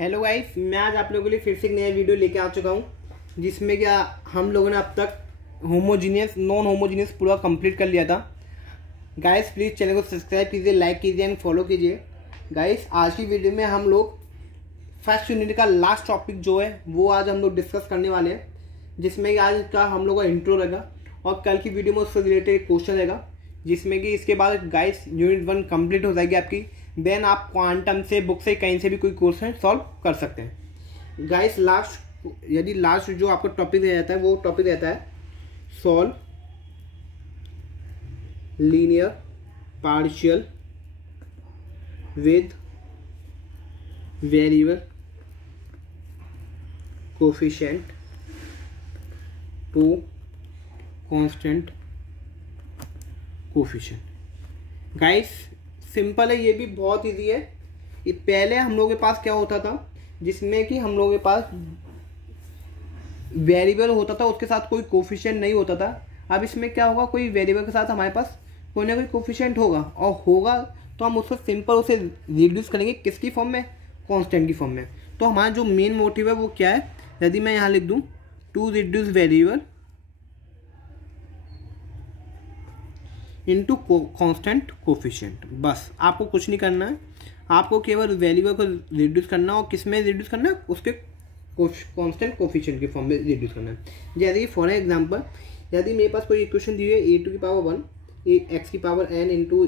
Hello guys, मैं आज आप लोगों के लिए फिर से एक नया वीडियो लेके आ चुका हूँ, जिसमें क्या हम लोगों ने अब तक होमोजीनियस नॉन होमोजीनियस पूरा कंप्लीट कर लिया था। गाइस प्लीज़ चैनल को सब्सक्राइब कीजिए, लाइक कीजिए एंड फॉलो कीजिए। गाइस आज की वीडियो में हम लोग फर्स्ट यूनिट का लास्ट टॉपिक जो है वो आज हम लोग डिस्कस करने वाले हैं, जिसमें कि आज का हम लोग का इंट्रो रहेगा और कल की वीडियो में उससे रिलेटेड क्वेश्चन रहेगा, जिसमें कि इसके बाद गाइस यूनिट 1 कंप्लीट हो जाएगी आपकी। देन आप क्वांटम से बुक से कहीं से भी कोई क्वेश्चन सॉल्व कर सकते हैं। गाइस लास्ट जो आपका टॉपिक रह जाता है वो टॉपिक रहता है solve linear partial with variable coefficient to constant coefficient. Guys simple है, ये भी बहुत इजी है। ये पहले हम लोगों के पास क्या होता था, जिसमें कि हम लोगों के पास वेरिएबल होता था, उसके साथ कोई कोफिशिएंट नहीं होता था। अब इसमें क्या होगा, कोई वेरिएबल के साथ हमारे पास कोई ना कोई कोफिशिएंट होगा, और होगा तो हम उसको सिंपल उसे रिड्यूस करेंगे किसकी फॉर्म में, कांस्टेंट की फॉर्म में। तो हमारा जो मेन मोटिव है वो क्या है, यदि मैं यहाँ लिख दूँ to reduce variable into constant coefficient. बस आपको कुछ नहीं करना है, आपको केवल वेरिएबल को रिड्यूस करना और किस में रिड्यूस करना है, उसके कांस्टेंट कोफिशिएंट की फॉर्म में रिड्यूस करना है। जैसे कि फॉर एग्जांपल यदि मेरे पास कोई इक्वेशन दी है a टू की पावर 1 x की power n into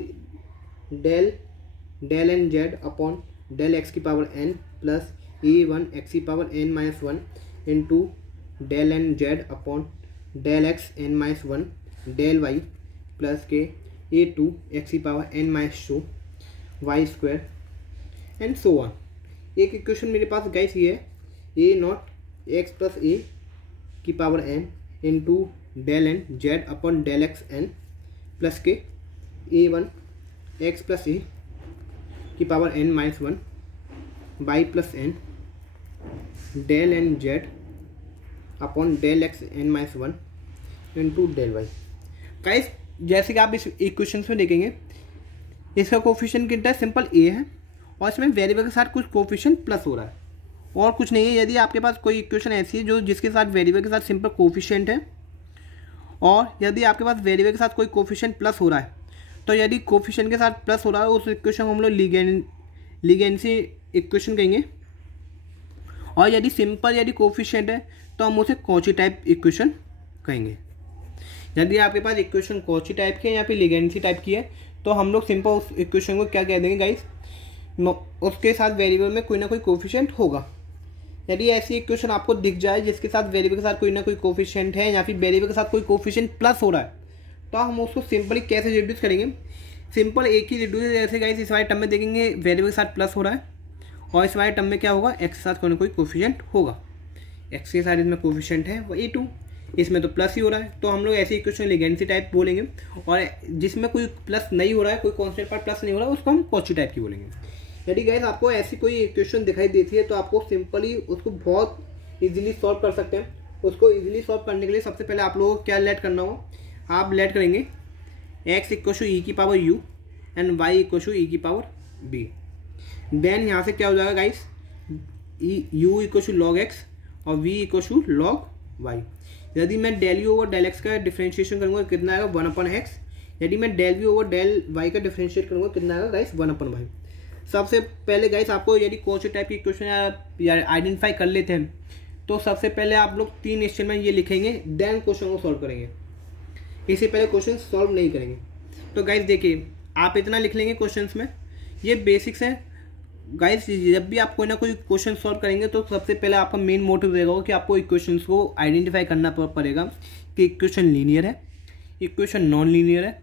del n z upon del x की power n plus a1 x की power n minus 1 into del n z upon del x n minus 1 del y plus के a2 x की power n minus 2 y square and so on. एक equation मेरे पास guys ये है a naught x plus a की power n into del n z upon del x n plus के a1 x plus a की power n minus 1 y plus n del n z upon del x n minus 1 into del y. Guys जैसे कि आप इस equation में देखेंगे, इसका coefficient कितना है, सिंपल a है, और इसमें वेरिएबल के साथ कुछ कोफिशिएंट प्लस हो रहा है और कुछ नहीं है। यदि आपके पास कोई इक्वेशन ऐसी है जो जिसके साथ वेरिएबल के साथ सिंपल कोफिशिएंट है, और यदि आपके पास वेरिएबल के साथ कोई कोफिशिएंट प्लस हो रहा है, तो यदि कोफिशिएंट के साथ प्लस हो रहा है उस इक्वेशन को हम लोग लीजेंसी इक्वेशन कहेंगे, और यदि सिंपल यदि कोफिशिएंट है तो हम उसे कॉची टाइप इक्वेशन कहेंगे। यदि आपके पास इक्वेशन कॉची टाइप की है या फिर लीजेंसी टाइप की है, तो हम लोग सिंपल उस इक्वेशन को क्या कह देंगे गाइस, उसके साथ वेरिएबल में कोई ना कोई कोफिशिएंट होगा। यदि ऐसी इक्वेशन आपको दिख जाए जिसके साथ वेरिएबल के साथ कोई ना कोई कोफिशिएंट है या फिर वेरिएबल के साथ कोई कोफिशिएंट प्लस हो रहा है, तो हम उसको सिंपली कैसे रिड्यूस करेंगे, सिंपल एक ही रिड्यूस है। जैसे गाइस इस वाले टर्म में देखेंगे वेरिएबल के साथ प्लस हो रहा है, और इस वाले टर्म में क्या होगा, एक्स के साथ कोई ना कोई कोफिशिएंट होगा। एक्स के साथ इसमें कोफिशिएंट है वो a2, इसमें तो प्लस ही हो रहा है, तो हम लोग ऐसी इक्वेशन लीजेंसी टाइप बोलेंगे, और जिसमें कोई प्लस नहीं हो रहा है, कोई कांस्टेंट पर प्लस नहीं हो रहा है, उसको हम कॉची टाइप की बोलेंगे। यदि गाइस आपको ऐसी कोई इक्वेशन दिखाई देती है तो आपको सिंपली उसको बहुत इजीली सॉल्व कर सकते हैं। उसको इजीली सॉल्व करने के लिए सबसे पहले आप लोगों को क्या लेट करना होगा, आप लेट करेंगे x इक्वल टू ई की power u and y equal to e की पावर b। देन यहाँ से क्या हो जाएगा guys, u equal to log x और v equal to log y। यदि मैं del u over del x का डिफरेंशिएशन करूँगा कितना आएगा, 1/x। यदि मैं del v over del y का डिफरेंशिएट करूँगा कितना आएगा गाइस, 1/y। सबसे पहले गाइस आपको यदि कॉची टाइप की इक्वेशन या आइडेंटिफाई कर लेते हैं, तो सबसे पहले आप लोग 3 स्टेटमेंट ये लिखेंगे, देन क्वेश्चन को सॉल्व करेंगे। इससे पहले क्वेश्चन सॉल्व नहीं करेंगे। तो गाइस देखिए, आप इतना लिख लेंगे क्वेश्चंस में, ये बेसिक्स है गाइस। जब भी आप कोई ना कोई क्वेश्चन सॉल्व करेंगे तो सबसे पहले आपका मेन मोटिव रहेगा कि आपको इक्वेशंस को आइडेंटिफाई करना पड़ेगा कि इक्वेशन लीनियर है, इक्वेशन नॉन लीनियर है,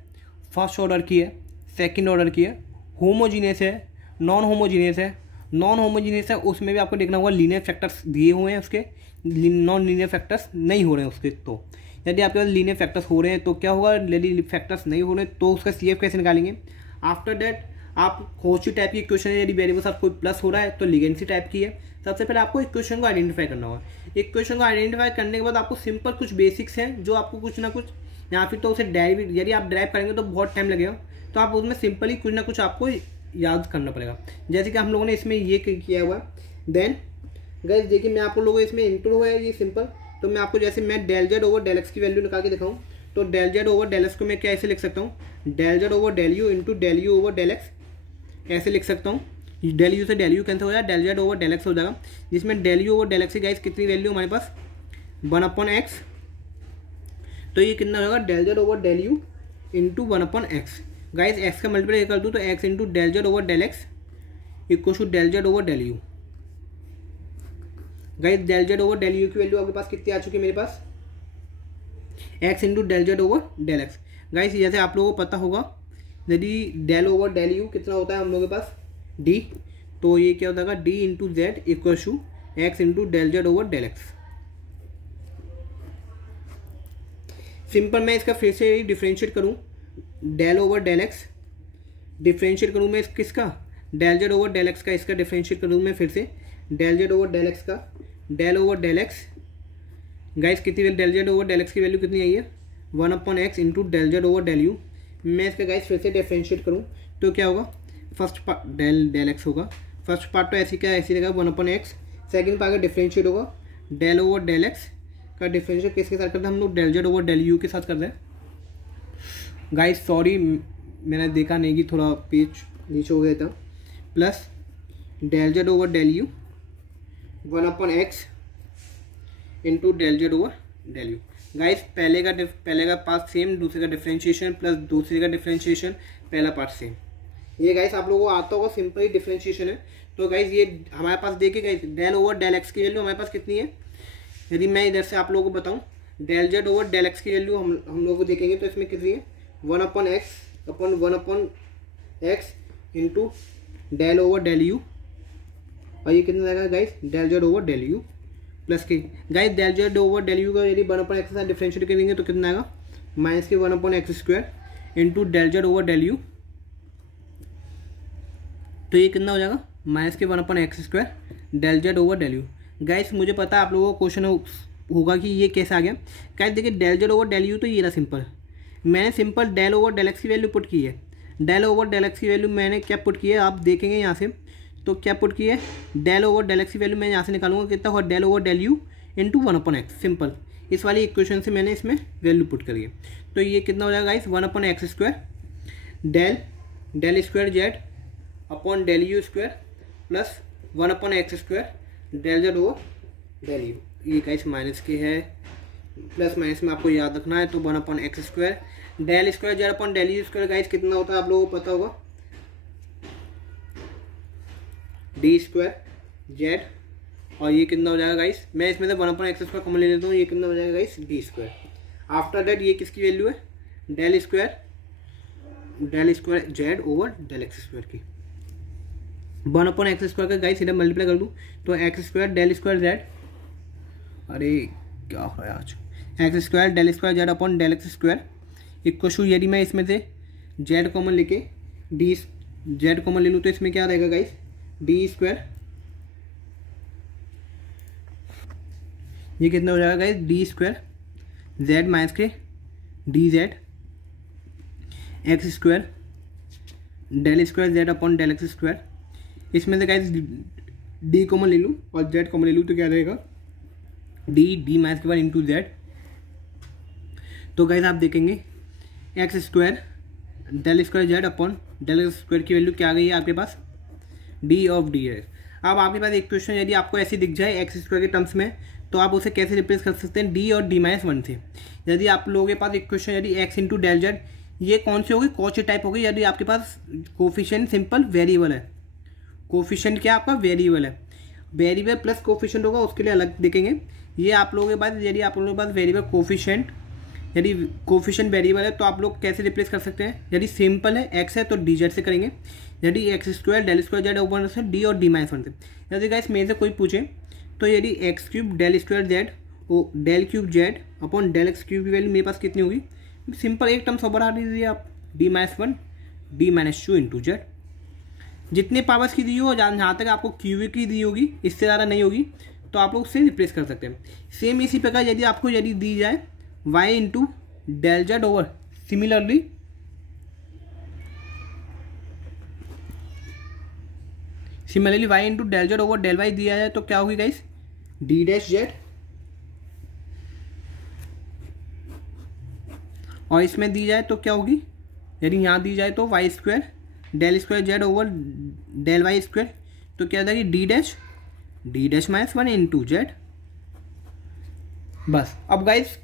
फर्स्ट ऑर्डर की है, सेकंड ऑर्डर की है, होमोजीनियस है, नॉन होमोजीनियस है। नॉन होमोजीनियस है उसमें भी आपको देखना होगा लीनियर फैक्टर्स दिए हुए हैं, उसके नॉन लीनियर फैक्टर्स नहीं हो रहे हैं उसके। तो यदि आपके पास लीनियर फैक्टर्स हो रहे हैं तो क्या होगा, यदि फैक्टर्स नहीं हो रहे तो उसका CF कैसे निकालेंगे। आफ्टर दैट आप कॉची टाइप की इक्वेशन है, यदि वेरिएबल साथ कोई प्लस हो रहा है तो लीजेंसी टाइप की है। सबसे पहले आपको इक्वेशन को आइडेंटिफाई करना होगा। इक्वेशन को आइडेंटिफाई करने के बाद आपको सिंपल कुछ बेसिक्स हैं जो आपको कुछ ना कुछ, या फिर तो उसे डेरिव, यदि आप ड्राइव करेंगे तो बहुत टाइम लगेगा, तो आप उसमें सिंपली कुछ ना कुछ आपको याद करना पड़ेगा। जैसे कि हम लोगों ने इसमें ये किया हुआ है, देन गाइस देखिए मैं आपको लोगों इसमें इंटू है ये सिंपल, तो मैं आपको जैसे मैं del z over del x की वैल्यू निकाल के दिखाऊँ, तो del z over del x को मैं क्या ऐसे लिख सकता हूँ, del z over del u into del u over del x ऐसे लिख सकता हूँ। डेल यू से डेल यू कैंसिल हो जाएगा, del z over del x हो जाएगा, जिसमें del u over del x की गाइस कितनी वैल्यू हमारे पास 1/x, तो ये कितना होगा del z over del u into 1/x। Guys x का मल्टीप्लाई कर दूँ तो x into del z over del x equal to del z over del u. Guys del z over del u की value आपके पास कितनी आ चुकी है मेरे पास, x into del z over del x. Guys जैसे आप लोगों को पता होगा यदि डेल ओवर डेल यू कितना होता है हम लोगों के पास डी, तो ये क्या होता है d into z equal to x into del z over del x. Simple मैं इसका फिर से डिफ्रेंशिएट करूँ, del over del x differentiate करूँ मैं किसका, del z over del x का, इसका डिफ्रेंशिएट करूँ मैं फिर से del z over del x का, del over del x guys कितनी del z over del x की वैल्यू कितनी आई है 1/x into del z over del u. मैं इसका गाइस फिर से डिफ्रेंशिएट करूँ तो क्या होगा, फर्स्ट पार्ट डेल एक्स होगा, फर्स्ट पार्ट तो ऐसी क्या ऐसी रहेगा 1/x, सेकंड पार्ट का डिफ्रेंशिएट होगा डेल ओवर डेल एक्स का डिफ्रेंशिएट किसके साथ करते हैं हम लोग, del z over del u के साथ करते हैं। गाइस सॉरी मैंने देखा नहीं कि थोड़ा पेज नीचे हो गया था, plus del z over del u 1/x into del z over del u. Guys पहले का पार्ट सेम, दूसरे का डिफ्रेंशिएशन प्लस दूसरे का डिफ्रेंशिएशन, पहला पार्ट सेम। ये गाइस आप लोगों को आता होगा, सिंपल ही डिफ्रेंशिएशन है। तो गाइस ये हमारे पास देखिए guys del over del x की वैल्यू हमारे पास कितनी है, यदि मैं इधर से आप लोगों को बताऊं del z over del x की वैल्यू हम लोग को देखेंगे तो इसमें कितनी है 1/x into del over del u, और ये कितना रहेगा guys del z over del u plus k guys del z over del u का यदि 1/x के साथ डिफ्रेंशिएट करेंगे तो कितना आएगा माइनस के 1/x square into del z over del u, तो ये कितना हो जाएगा माइनस के 1/x square del z over del u. Guys मुझे पता है आप लोगों को क्वेश्चन होगा कि ये कैसे आ गया। गाइस देखिए del z over del u तो ये रहा सिंपल, मैंने simple del over del x की वैल्यू पुट की है, डेल ओवर डेल एक्स की वैल्यू मैंने क्या पुट की है आप देखेंगे यहाँ से, तो क्या पुट की है डेल ओवर डेल एक्स की वैल्यू मैं यहाँ से निकालूंगा कितना होगा del over del u into 1/x, simple इस वाली इक्वेशन से मैंने इसमें वैल्यू पुट करी है। तो ये कितना हो जाएगा guys 1/x square del square z upon del u square plus 1/x square del z over del u. ये गाइस माइनस के है, प्लस माइनस में आपको याद रखना है, तो 1/x square del square z upon del u square guys कितना होता है आप लोगों को पता होगा डी स्क्वायर जेड, और ये कितना हो जाएगा गाइस मैं इसमें से 1/x स्क्वायर कॉमन ले लेता हूँ, ये कितना हो जाएगा guys d square. After that ये किसकी वैल्यू है del square z over del x square की, 1/x स्क्वायर का गाइस इधर मल्टीप्लाई कर दूँ तो x square del square z, अरे क्या हो रहा है आज, x square del square z upon del x square equal to, यदि मैं इसमें से जेड कॉमन लेके डी जेड कॉमन ले लूँ तो इसमें क्या रहेगा गाइस डी स्क्वायर, ये कितना हो जाएगा guys d square z minus k d z x square del square z upon del x square, इसमें से गाइस डी कॉमन ले लूँ और जेड कॉमन ले लूँ तो क्या रहेगा डी माइनस के बाद इंटू जेड। तो गाइस आप देखेंगे x square del square z upon del x square की वैल्यू क्या आ गई है आपके पास डी ऑफ डी है। अब आपके पास एक क्वेश्चन यदि आपको ऐसी दिख जाए एक्स स्क्वायर के टर्म्स में तो आप उसे कैसे रिप्लेस कर सकते हैं डी और डी माइनस 1 से। यदि आप लोगों के पास इक्वेशन यदि एक्स इंटू डेल जेड, ये कौन सी होगी कॉची टाइप होगी, यदि आपके पास कोफिशिएंट सिंपल वेरिएबल है, कोफिशिएंट क्या आपका वेरिएबल है, वेरिएबल प्लस कोफिशिएंट होगा उसके लिए अलग देखेंगे। ये आप लोगों के पास यदि आप लोगों के पास वेरिएबल कोफिशिएंट यदि कोफिशिएंट वेरिएबल है तो आप लोग कैसे रिप्लेस कर सकते हैं, यदि सिंपल है एक्स है तो डी जेड से करेंगे, यदि x square del square z over से डी और डी माइनस 1 से। यदि गाइस मेरे से कोई पूछे तो यदि x cube del square z और del cube z upon del x cube की वैल्यू मेरे पास कितनी होगी, सिंपल एक टर्म सब बढ़ा दीजिए आप D minus 1 D minus 2 into Z, जितने पावर्स की दी हो जहाँ तक आपको क्यू की दी होगी इससे ज़्यादा नहीं होगी तो आप लोग उससे रिप्लेस कर सकते हैं। सेम इसी प्रकार यदि आपको यदि दी जाए y into del z over similarly y into del z over del y दिया जाए तो क्या होगी गाइस, डी डैश जेड, और इसमें दी जाए तो क्या होगी, यदि यहाँ दी जाए तो y square del square z over del y square, तो क्या जाएगी d dash minus 1 into z. बस अब गाइस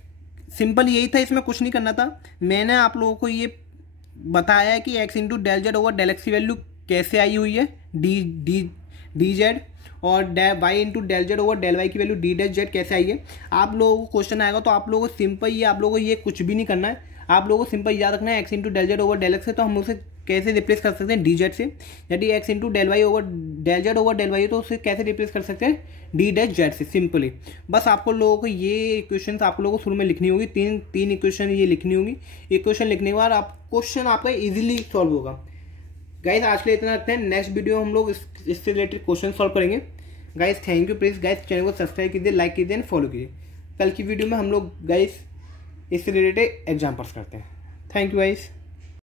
सिंपल यही था, इसमें कुछ नहीं करना था। मैंने आप लोगों को ये बताया है कि x into del z over del x की वैल्यू कैसे आई हुई है डी जेड, और y into del z over del y की वैल्यू डी डैश जेड कैसे आई है। आप लोगों को क्वेश्चन आएगा तो आप लोगों को सिंपल ये, आप लोगों को ये कुछ भी नहीं करना है, आप लोगों को सिंपल याद रखना है x into del z over del x है तो हम उसे कैसे रिप्लेस कर सकते हैं डी जेड से। यदि x into del y over del z over del y है तो उसे कैसे रिप्लेस कर सकते हैं, डी डैश जेड से, सिंपली। बस आपको लोगों को ये इक्वेशन आप लोगों को शुरू में लिखनी होगी, तीन इक्वेशन ये लिखनी होगी। इक्वेशन लिखने के बाद आप क्वेश्चन आपका इजीली सॉल्व होगा। गाइस आज के लिए इतना रखते हैं, नेक्स्ट वीडियो हम लोग इससे रिलेटेड क्वेश्चन सॉल्व करेंगे। Guys thank you, please guys channel को सब्सक्राइब कीजिए, लाइक कीजिए एंड फॉलो कीजिए। कल की वीडियो में हम लोग गाइस इससे रिलेटेड एग्जाम्पल्स करते हैं। Thank you guys.